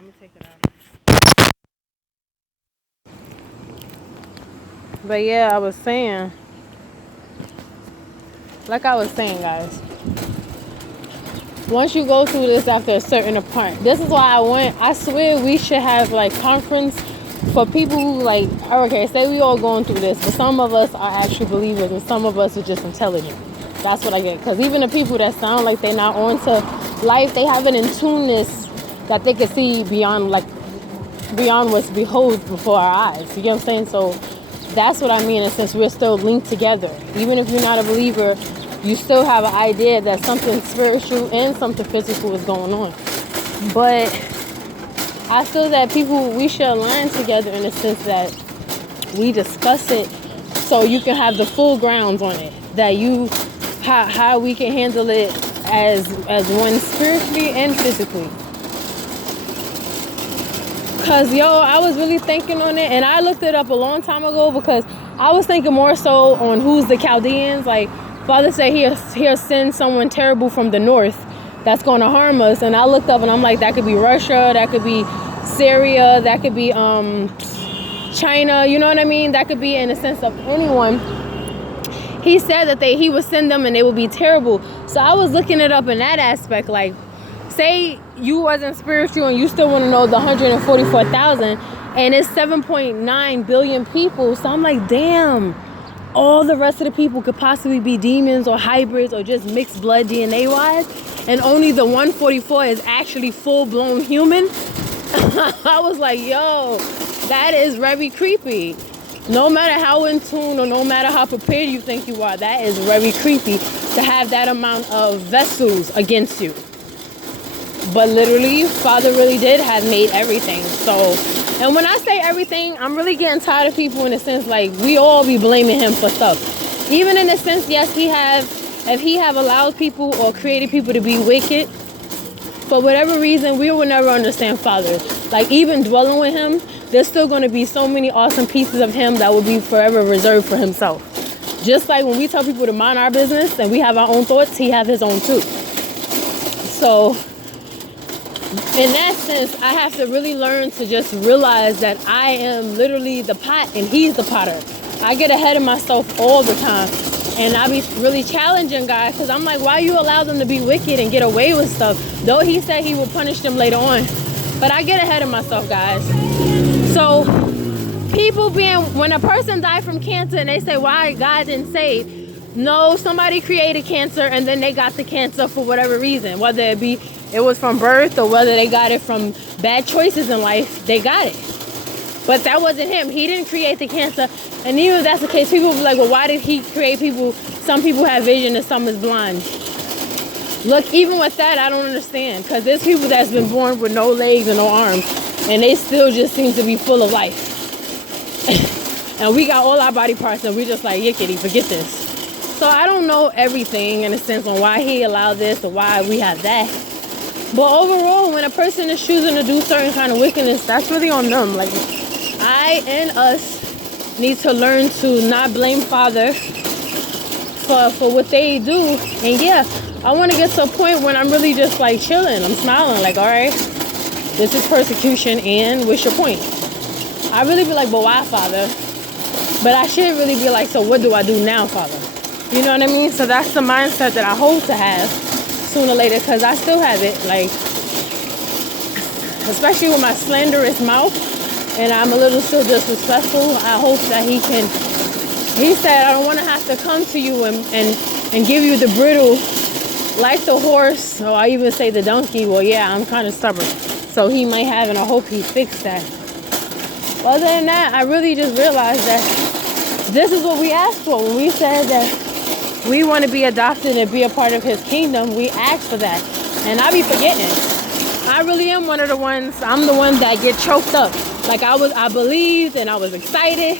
let me take it out. But yeah, like I was saying, guys, once you go through this after a certain point, this is why I swear we should have like conference for people who like, okay, say we all going through this, but some of us are actual believers and some of us are just intelligent. That's what I get. Because even the people that sound like they're not on to life, they have an in-tuneness that they can see beyond what's behold before our eyes. You get what I'm saying? So that's what I mean. And since we're still linked together, even if you're not a believer, you still have an idea that something spiritual and something physical is going on. But I feel that we should align together in the sense that we discuss it so you can have the full grounds on it. That how we can handle it as one spiritually and physically. Cause I was really thinking on it, and I looked it up a long time ago because I was thinking more so on who's the Chaldeans. Like Father said he'll send someone terrible from the north that's going to harm us, and I looked up and I'm like, that could be Russia, that could be Syria, that could be China, you know what I mean? That could be in the sense of anyone. He said that he would send them and they would be terrible. So I was looking it up in that aspect, like, say you wasn't spiritual and you still want to know the 144,000 and it's 7.9 billion people. So I'm like, damn, all the rest of the people could possibly be demons or hybrids or just mixed blood DNA wise, and only the 144 is actually full-blown human. I was like, yo, that is very creepy. No matter how in tune or no matter how prepared you think you are, that is very creepy to have that amount of vessels against you. But literally, Father really did have made everything. So, and when I say everything, I'm really getting tired of people in the sense like we all be blaming him for stuff. Even in the sense, yes, if he have allowed people or created people to be wicked, for whatever reason, we will never understand Father. Like even dwelling with him, there's still going to be so many awesome pieces of him that will be forever reserved for himself. Just like when we tell people to mind our business and we have our own thoughts, he has his own too. So in that sense, I have to really learn to just realize that I am literally the pot and he's the potter. I get ahead of myself all the time. And I be really challenging God because I'm like, why you allow them to be wicked and get away with stuff? Though he said he will punish them later on. But I get ahead of myself, guys. So people when a person died from cancer and they say, why God didn't save? No, somebody created cancer and then they got the cancer for whatever reason. Whether it was from birth or whether they got it from bad choices in life, they got it. But that wasn't him. He didn't create the cancer. And even if that's the case, people will be like, well, why did he create people? Some people have vision and some is blind. Look, even with that, I don't understand. Because there's people that's been born with no legs and no arms. And they still just seem to be full of life. And we got all our body parts and we're just like, yickety, forget this. So I don't know everything in a sense on why he allowed this or why we have that. But overall, when a person is choosing to do certain kind of wickedness, that's really on them. Like, I and us need to learn to not blame Father for what they do. And yeah, I want to get to a point when I'm really just like chilling. I'm smiling like, all right, this is persecution and what's your point? I really be like, but why, Father? But I should really be like, so what do I do now, Father? You know what I mean? So that's the mindset that I hope to have sooner or later, because I still have it, like, especially with my slanderous mouth, and I'm a little still disrespectful. I hope that he said, I don't want to have to come to you and give you the bridle like the horse, or I even say the donkey. Well, yeah, I'm kind of stubborn. So he might have, and I hope he fixed that. Other than that, I really just realized that this is what we asked for. When we said that we want to be adopted and be a part of his kingdom, we asked for that. And I be forgetting. I really am one of the ones, I'm the one that get choked up. Like I believed and I was excited.